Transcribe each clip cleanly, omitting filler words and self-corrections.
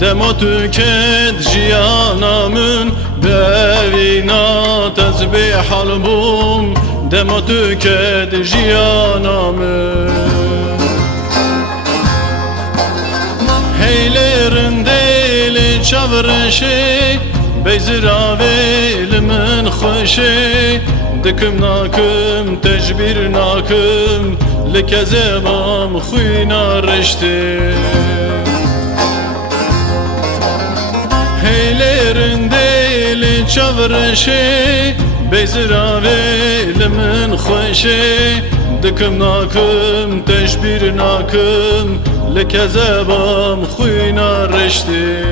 dema tüket jiyanamın bevina tezbihal bum dema tüket jiyanamın heylerin deli çavrışı beyziravel min xoşi dikim nakim tecbir nakim likezebam xuyna reşti heylerin deli çavrışı beyziravel min xoşi dikim nakim tecbir nakim likezebam xuyna reşti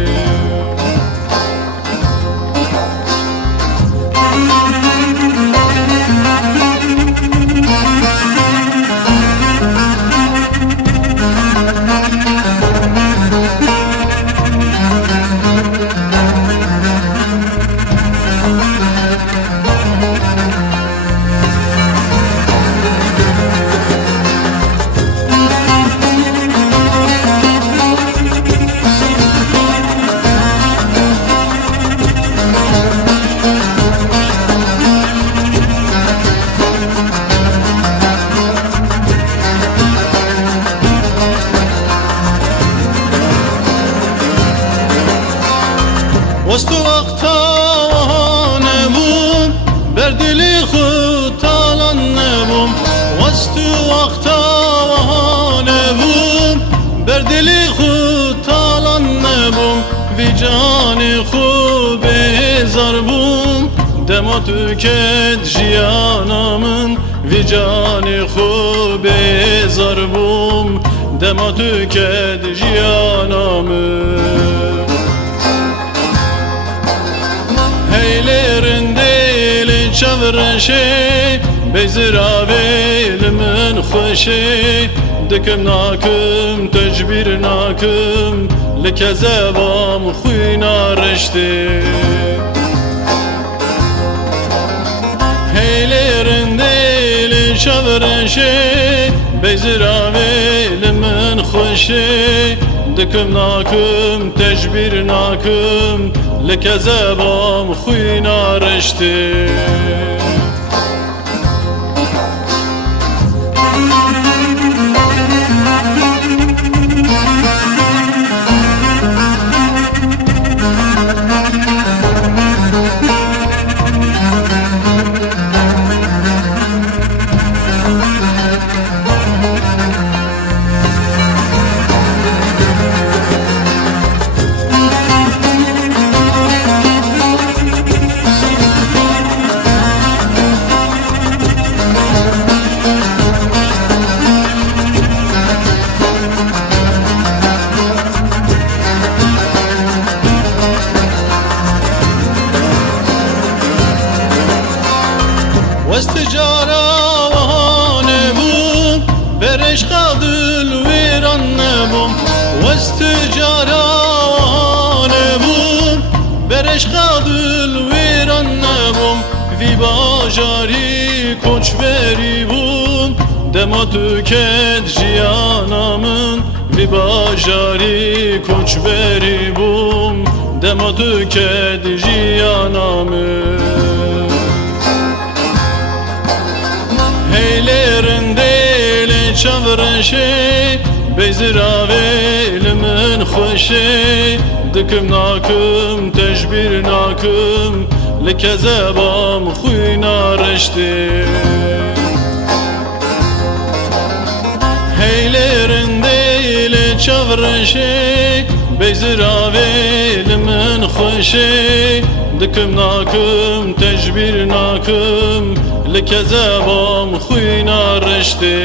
وستو وقتا نبوم بردلی خود تالان نبوم وستو وقتا نبوم بردلی خود تالان نبوم وی جان خوب زار بوم دما تüket jiyanamın وی جان خوب زار بوم دما تüket jiyanamın heylerin deli çavrışı beyziravel min xoşi dikim nakim tecbir nakim likezebam xuyna reşti heylerin deli çavrışı beyziravel min xoşi dikim nakim tecbir nakim likezebam xuyna reşti واستجارة نبوم برشق دل ويران نبوم واستجارة نبوم برشق دل ويران نبوم في باجاري koç beri bum dema tüket jiyanamın vi bajari koç beri bum dema tüket jiyanamın heylerin deli çavrışı beyziravel min xoşi dikim nakim tecbir nakim likezebam xuyna reşti heylerin deli çavrışı beyziravel min xoşi dikim nakim tecbir nakim likezebam xuyna reşti